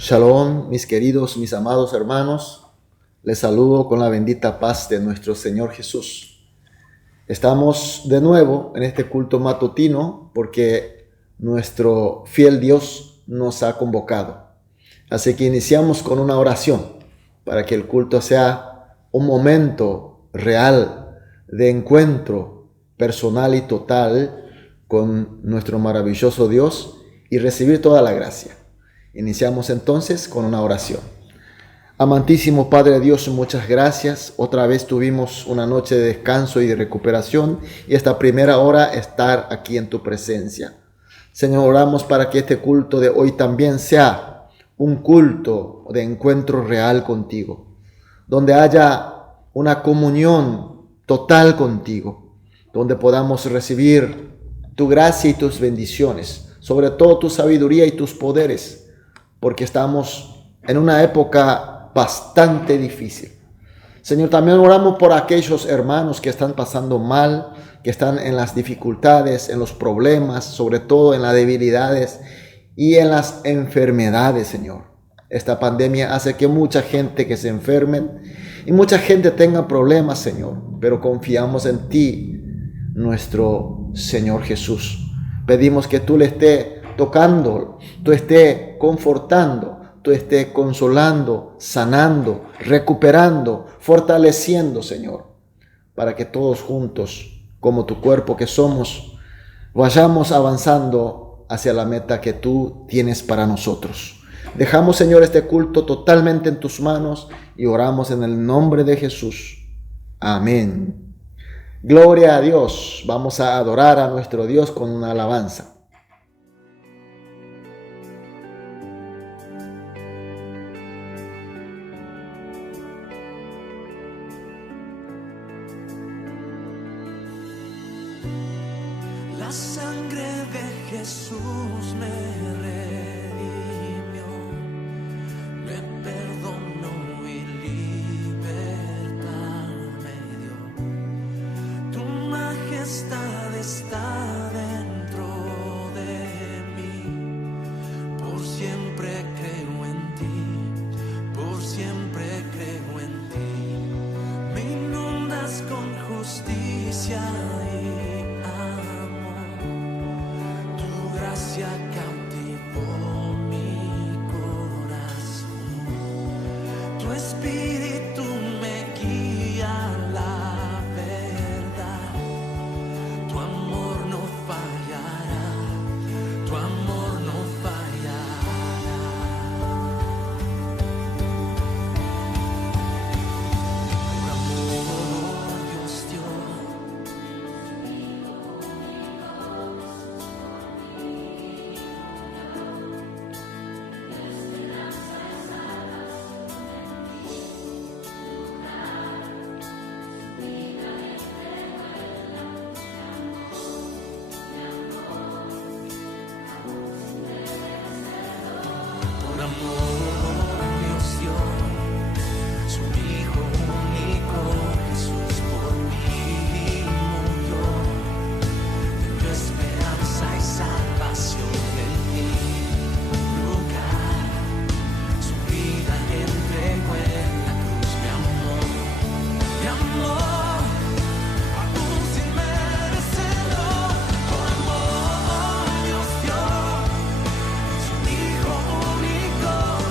Shalom, mis queridos, mis amados hermanos. Les saludo con la bendita paz de nuestro Señor Jesús. Estamos de nuevo en este culto matutino porque nuestro fiel Dios nos ha convocado. Así que iniciamos con una oración para que el culto sea un momento real de encuentro personal y total con nuestro maravilloso Dios y recibir toda la gracia. Iniciamos entonces con una oración. Amantísimo Padre Dios, muchas gracias. Otra vez tuvimos una noche de descanso y de recuperación y esta primera hora estar aquí en tu presencia. Señor, oramos para que este culto de hoy también sea un culto de encuentro real contigo, donde haya una comunión total contigo, donde podamos recibir tu gracia y tus bendiciones, sobre todo tu sabiduría y tus poderes, porque estamos en una época bastante difícil. Señor, también oramos por aquellos hermanos que están pasando mal, que están en las dificultades, en los problemas, sobre todo en las debilidades y en las enfermedades, Señor. Esta pandemia hace que mucha gente que se enfermen y mucha gente tenga problemas, Señor, pero confiamos en ti, nuestro Señor Jesús. Pedimos que tú le estés tocando, tú estés confortando, tú estés consolando, sanando, recuperando, fortaleciendo, Señor, para que todos juntos, como tu cuerpo que somos, vayamos avanzando hacia la meta que tú tienes para nosotros. Dejamos, Señor, este culto totalmente en tus manos y oramos en el nombre de Jesús. Amén. Gloria a Dios. Vamos a adorar a nuestro Dios con una alabanza. La sangre de Jesús me redimió, me perdonó y libertad me dio. Tu majestad está dentro de mí, por siempre creo en ti, por siempre creo en ti. Me inundas con justicia y gracia cautivó mi corazón. Tu espíritu me guía a la verdad. Tu amor no fallará. Tu amor no fallará. Por amor Dios dio. Hijo único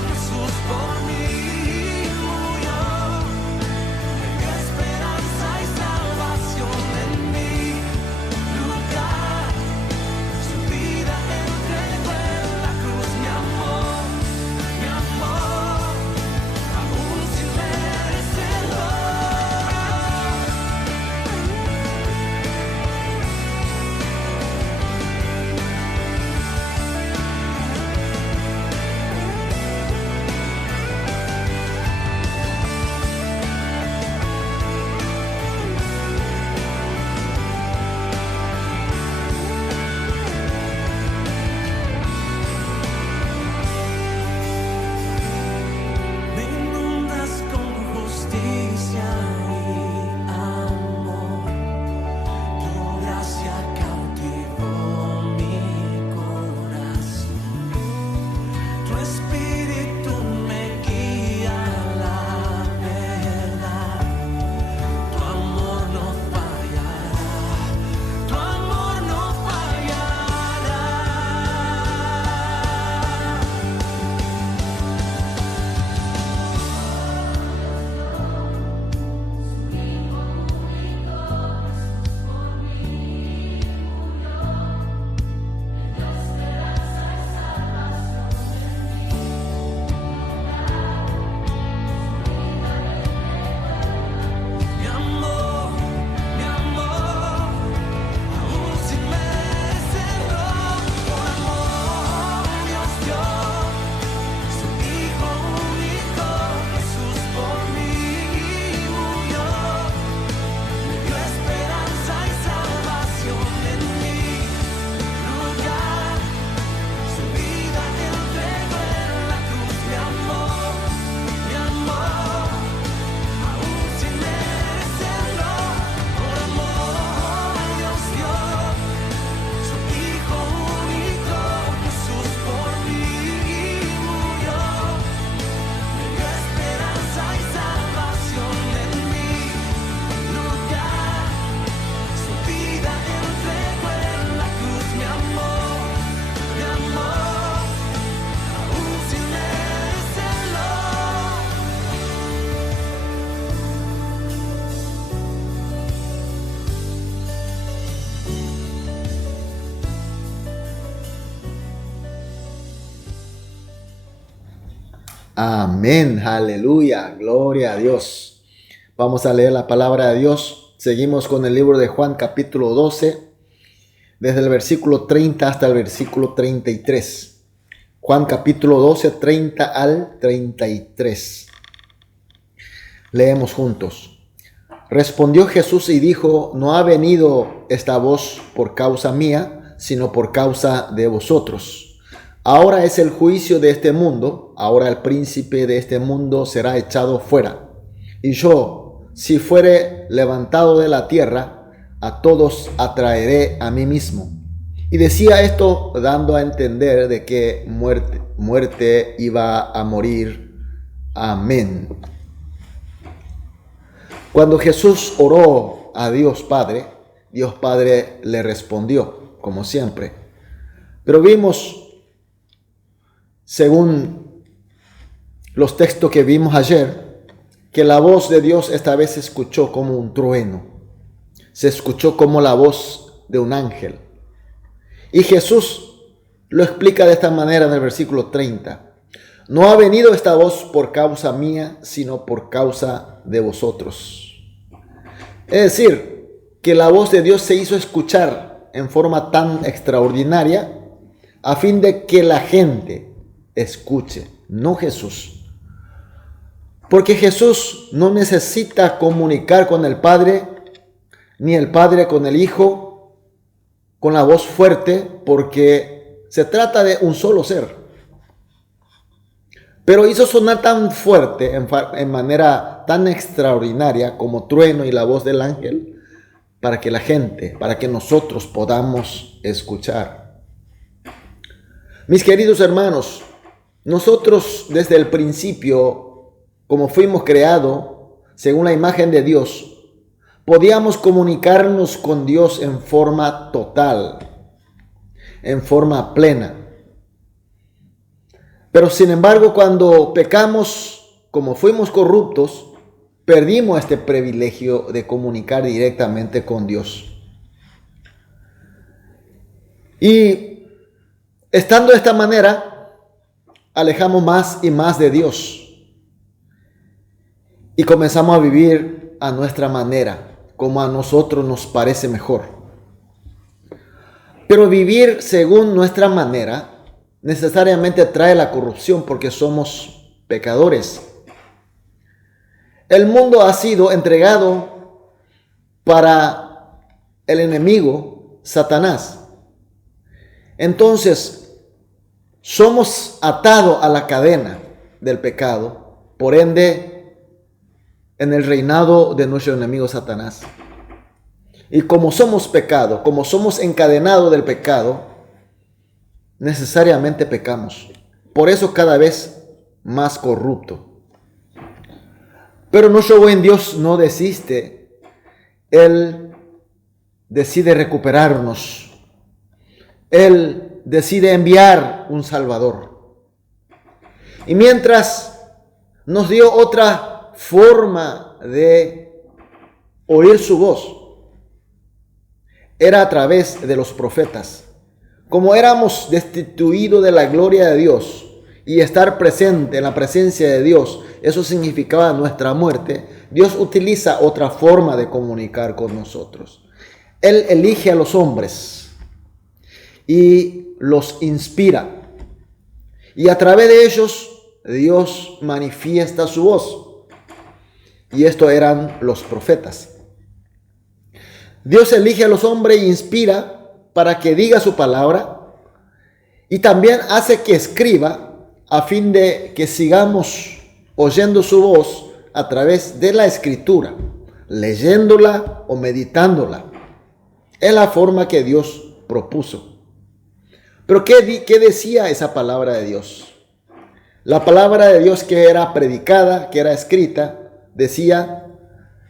Amén, aleluya, gloria a Dios. Vamos a leer la palabra de Dios. Seguimos con el libro de Juan capítulo 12, desde el versículo 30 hasta el versículo 33. Juan capítulo 12, 30 al 33. Leemos juntos. Respondió Jesús y dijo: no ha venido esta voz por causa mía, sino por causa de vosotros. Ahora es el juicio de este mundo, ahora el príncipe de este mundo será echado fuera. Y yo, si fuere levantado de la tierra, a todos atraeré a mí mismo. Y decía esto dando a entender de que muerte iba a morir. Amén. Cuando Jesús oró a Dios Padre le respondió, como siempre. Pero vimos, según los textos que vimos ayer, que la voz de Dios esta vez se escuchó como un trueno. Se escuchó como la voz de un ángel. Y Jesús lo explica de esta manera en el versículo 30. No ha venido esta voz por causa mía, sino por causa de vosotros. Es decir, que la voz de Dios se hizo escuchar en forma tan extraordinaria a fin de que la gente escuche, no Jesús. Porque Jesús no necesita comunicar con el Padre, ni el Padre con el Hijo, con la voz fuerte, porque se trata de un solo ser. Pero hizo sonar tan fuerte, en manera tan extraordinaria como trueno y la voz del ángel, para que la gente, para que nosotros podamos escuchar. Mis queridos hermanos, nosotros desde el principio, como fuimos creados según la imagen de Dios, podíamos comunicarnos con Dios en forma total, en forma plena. Pero sin embargo, cuando pecamos, como fuimos corruptos, perdimos este privilegio de comunicar directamente con Dios. Y estando de esta manera, alejamos más y más de Dios y comenzamos a vivir a nuestra manera, como a nosotros nos parece mejor. Pero vivir según nuestra manera necesariamente trae la corrupción, porque somos pecadores. El mundo ha sido entregado para el enemigo, Satanás. Entonces, somos atados a la cadena del pecado, por ende, en el reinado de nuestro enemigo Satanás. Y como somos pecado, como somos encadenados del pecado, necesariamente pecamos. Por eso cada vez más corrupto. Pero nuestro buen Dios no desiste. Él decide recuperarnos. Él decide enviar un Salvador. Y mientras nos dio otra forma de oír su voz, era a través de los profetas. Como éramos destituidos de la gloria de Dios y estar presente en la presencia de Dios, eso significaba nuestra muerte, Dios utiliza otra forma de comunicar con nosotros. Él elige a los hombres y los inspira. Y a través de ellos, Dios manifiesta su voz. Y estos eran los profetas. Dios elige a los hombres e inspira para que diga su palabra. Y también hace que escriba a fin de que sigamos oyendo su voz a través de la escritura, leyéndola o meditándola. Es la forma que Dios propuso. Pero ¿qué decía esa palabra de Dios? La palabra de Dios que era predicada, que era escrita, decía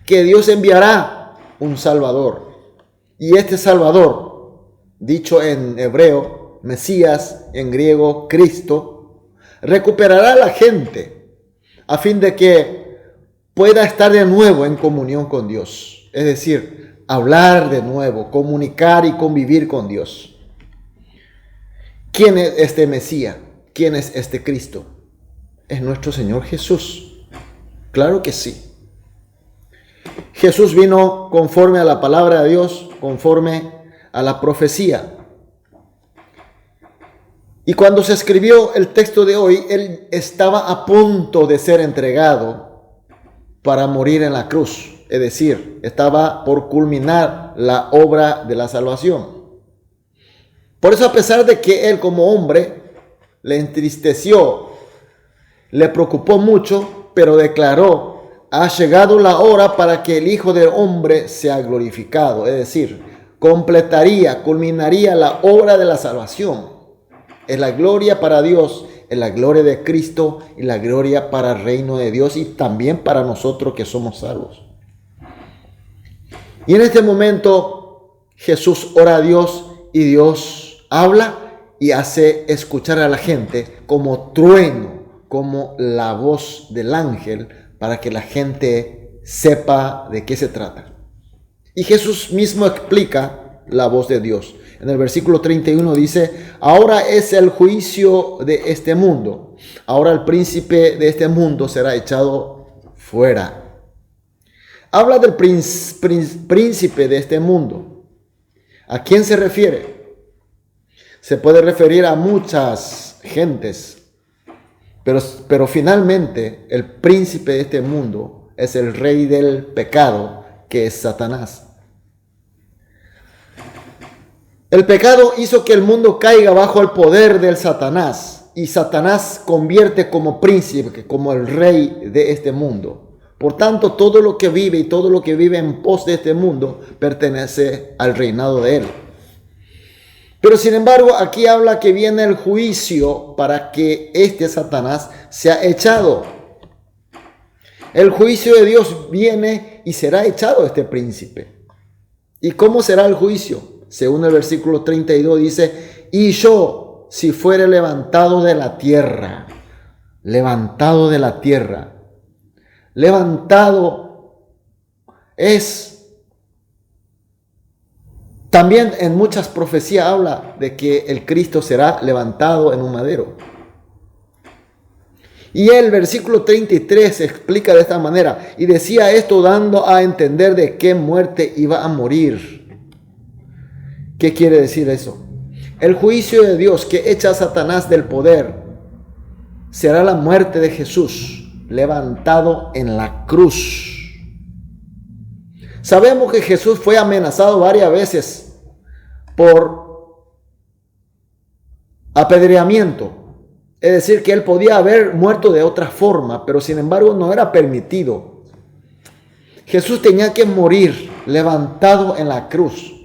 que Dios enviará un Salvador. Y este Salvador, dicho en hebreo, Mesías, en griego, Cristo, recuperará a la gente a fin de que pueda estar de nuevo en comunión con Dios. Es decir, hablar de nuevo, comunicar y convivir con Dios. ¿Quién es este Mesías? ¿Quién es este Cristo? es nuestro Señor Jesús. Claro que sí. Jesús vino conforme a la palabra de Dios, conforme a la profecía. Y cuando se escribió el texto de hoy, Él estaba a punto de ser entregado para morir en la cruz. Es decir, estaba por culminar la obra de la salvación. Por eso, a pesar de que Él como hombre le entristeció, le preocupó mucho, pero declaró: ha llegado la hora para que el Hijo del Hombre sea glorificado. Es decir, culminaría la obra de la salvación. Es la gloria para Dios, es la gloria de Cristo y la gloria para el reino de Dios y también para nosotros que somos salvos. Y en este momento Jesús ora a Dios y Dios habla y hace escuchar a la gente como trueno, como la voz del ángel, para que la gente sepa de qué se trata. Y Jesús mismo explica la voz de Dios. En el versículo 31 dice: ahora es el juicio de este mundo. Ahora el príncipe de este mundo será echado fuera. Habla del príncipe de este mundo. ¿A quién se refiere? Se puede referir a muchas gentes. Pero finalmente el príncipe de este mundo es el rey del pecado, que es Satanás. El pecado hizo que el mundo caiga bajo el poder del Satanás, y Satanás convierte como príncipe, como el rey de este mundo. Por tanto, todo lo que vive y todo lo que vive en pos de este mundo pertenece al reinado de él. Pero sin embargo, aquí habla que viene el juicio para que este Satanás sea echado. El juicio de Dios viene y será echado este príncipe. ¿Y cómo será el juicio? Según el versículo 32 dice: y yo, si fuere levantado de la tierra. Levantado de la tierra. Levantado es... También en muchas profecías habla de que el Cristo será levantado en un madero. Y el versículo 33 explica de esta manera: y decía esto dando a entender de qué muerte iba a morir. ¿Qué quiere decir eso? El juicio de Dios que echa a Satanás del poder será la muerte de Jesús, levantado en la cruz. Sabemos que Jesús fue amenazado varias veces por apedreamiento. Es decir, que él podía haber muerto de otra forma, pero sin embargo no era permitido. Jesús tenía que morir levantado en la cruz.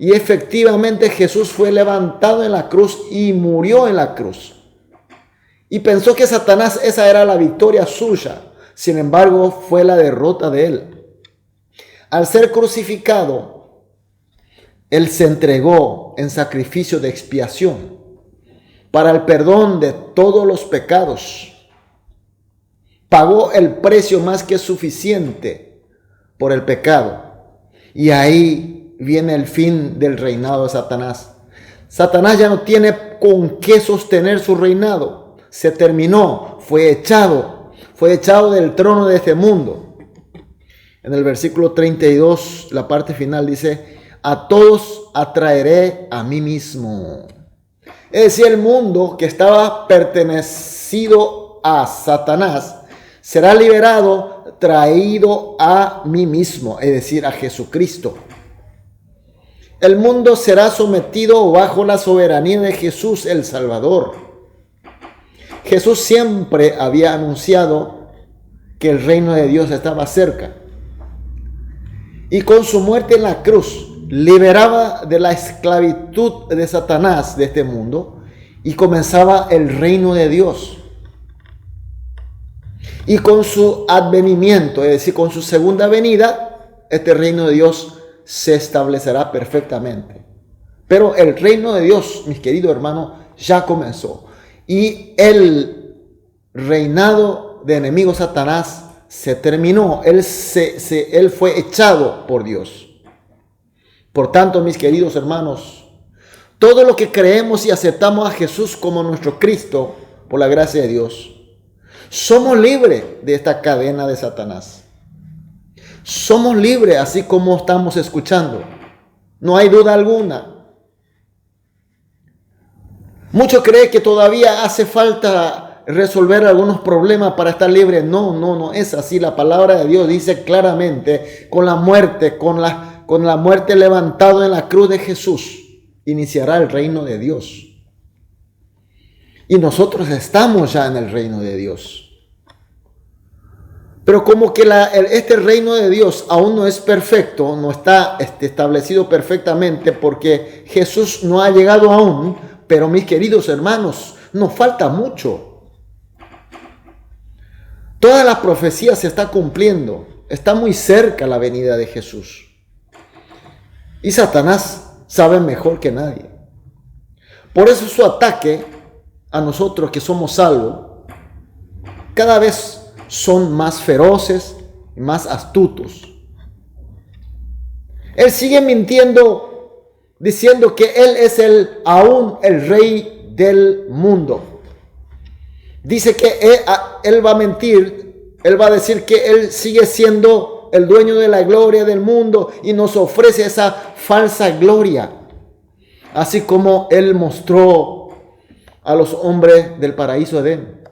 Y efectivamente Jesús fue levantado en la cruz y murió en la cruz. Y pensó que Satanás, esa era la victoria suya. Sin embargo, fue la derrota de él. Al ser crucificado, él se entregó en sacrificio de expiación para el perdón de todos los pecados. Pagó el precio más que suficiente por el pecado. Y ahí viene el fin del reinado de Satanás. Satanás ya no tiene con qué sostener su reinado. Se terminó, fue echado del trono de este mundo. En el versículo 32, la parte final dice: a todos atraeré a mí mismo. Es decir, el mundo que estaba pertenecido a Satanás será liberado, traído a mí mismo, es decir, a Jesucristo. El mundo será sometido bajo la soberanía de Jesús el Salvador. Jesús siempre había anunciado que el reino de Dios estaba cerca. Y con su muerte en la cruz liberaba de la esclavitud de Satanás de este mundo y comenzaba el reino de Dios. Y con su advenimiento, es decir, con su segunda venida, este reino de Dios se establecerá perfectamente. Pero el reino de Dios, mis queridos hermanos, ya comenzó. Y el reinado de enemigo Satanás se terminó. Él fue echado por Dios. Por tanto, mis queridos hermanos, todo lo que creemos y aceptamos a Jesús como nuestro Cristo, por la gracia de Dios, Somos libres de esta cadena de Satanás. Somos libres así como estamos escuchando. No hay duda alguna. Muchos creen que todavía hace falta resolver algunos problemas para estar libre. No es así. La palabra de Dios dice claramente, con la muerte levantado en la cruz de Jesús, iniciará el reino de Dios. Y nosotros estamos ya en el reino de Dios. Pero como que este reino de Dios aún no es perfecto, no está establecido perfectamente porque Jesús no ha llegado aún. Pero mis queridos hermanos, nos falta mucho. Toda la profecía se está cumpliendo. Está muy cerca la venida de Jesús. Y Satanás sabe mejor que nadie. Por eso su ataque a nosotros que somos salvos cada vez son más feroces y más astutos. Él sigue mintiendo, diciendo que Él es aún el rey del mundo. Dice que él va a mentir, Él va a decir que Él sigue siendo el dueño de la gloria del mundo y nos ofrece esa falsa gloria. Así como Él mostró a los hombres del paraíso Edén.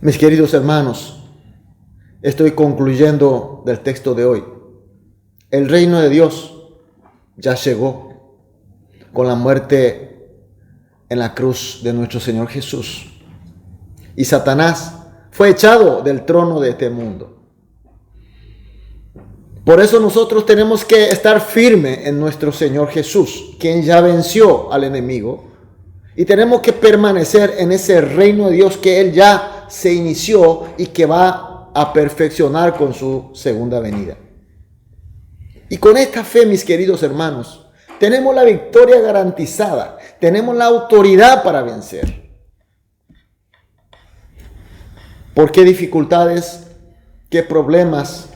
Mis queridos hermanos, estoy concluyendo del texto de hoy. El reino de Dios ya llegó con la muerte en la cruz de nuestro Señor Jesús. Y Satanás fue echado del trono de este mundo. Por eso nosotros tenemos que estar firmes en nuestro Señor Jesús, quien ya venció al enemigo. Y tenemos que permanecer en ese reino de Dios que Él ya se inició y que va a perfeccionar con su segunda venida. Y con esta fe, mis queridos hermanos, tenemos la victoria garantizada. Tenemos la autoridad para vencer. ¿Por qué dificultades? ¿Qué problemas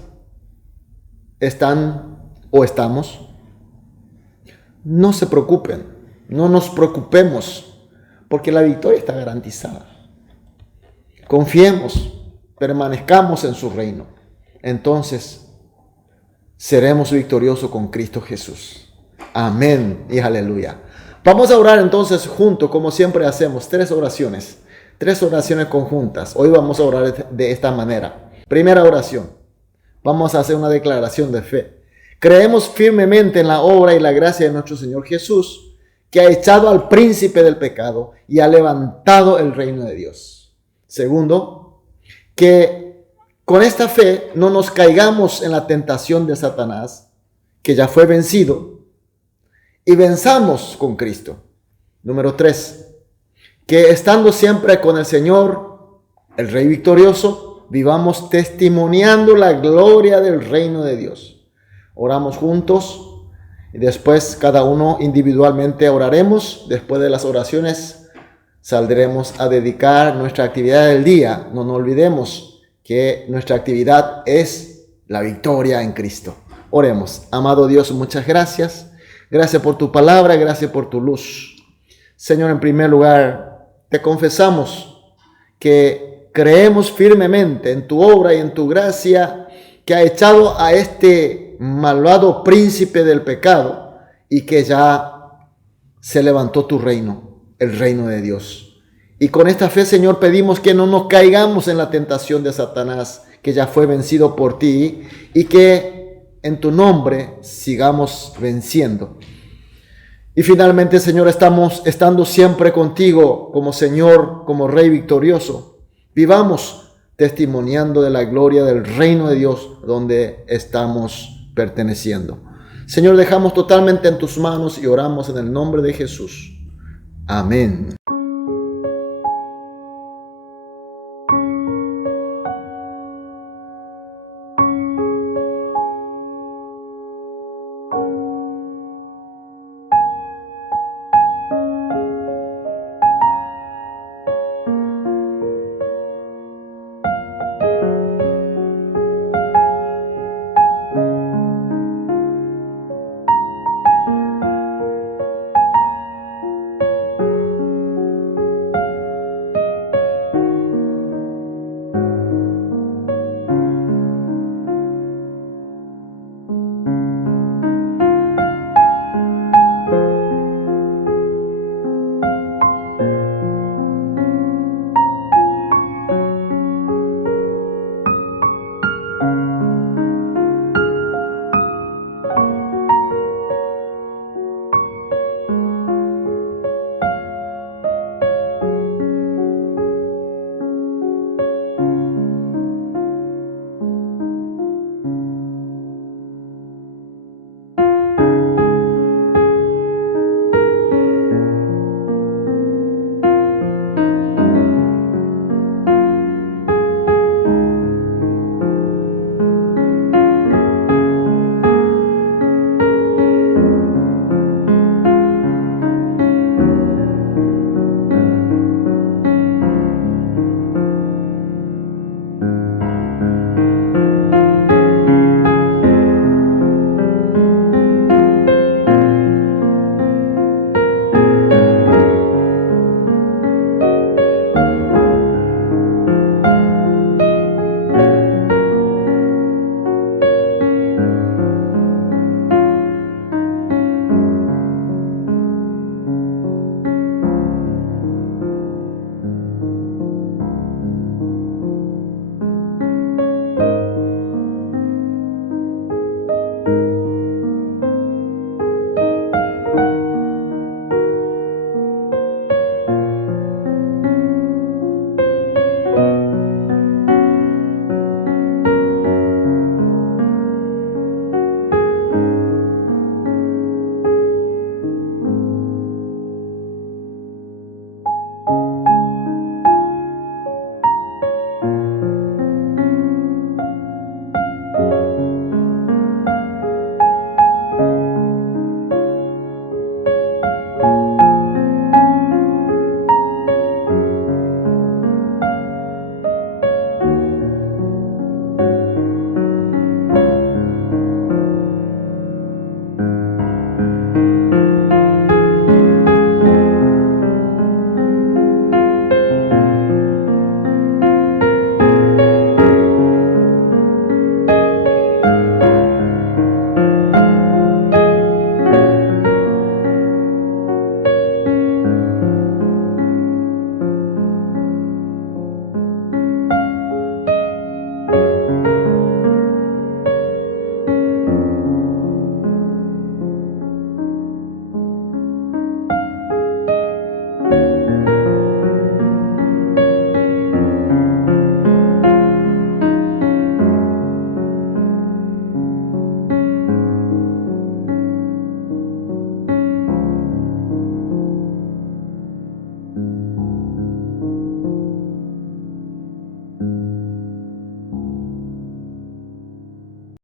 están o estamos? No se preocupen, no nos preocupemos, porque la victoria está garantizada. Confiemos, permanezcamos en su reino. Entonces seremos victoriosos con Cristo Jesús. Amén y aleluya. Vamos a orar entonces juntos, como siempre hacemos, tres oraciones conjuntas. Hoy vamos a orar de esta manera. Primera oración. Vamos a hacer una declaración de fe. Creemos firmemente en la obra y la gracia de nuestro Señor Jesús, que ha echado al príncipe del pecado y ha levantado el reino de Dios. Segundo, que con esta fe no nos caigamos en la tentación de Satanás, que ya fue vencido, y venzamos con Cristo. Número 3, que estando siempre con el Señor, el Rey victorioso, vivamos testimoniando la gloria del reino de Dios. Oramos juntos y después cada uno individualmente oraremos. Después de las oraciones saldremos a dedicar nuestra actividad del día. No nos olvidemos que nuestra actividad es la victoria en Cristo. Oremos. Amado Dios, muchas gracias. Gracias por tu palabra, gracias por tu luz. Señor, en primer lugar, te confesamos que creemos firmemente en tu obra y en tu gracia que ha echado a este malvado príncipe del pecado y que ya se levantó tu reino, el reino de Dios. Y con esta fe, Señor, pedimos que no nos caigamos en la tentación de Satanás, que ya fue vencido por ti, y que en tu nombre sigamos venciendo. Y finalmente, Señor, estando siempre contigo como Señor, como Rey victorioso. Vivamos testimoniando de la gloria del reino de Dios donde estamos perteneciendo. Señor, dejamos totalmente en tus manos y oramos en el nombre de Jesús. Amén.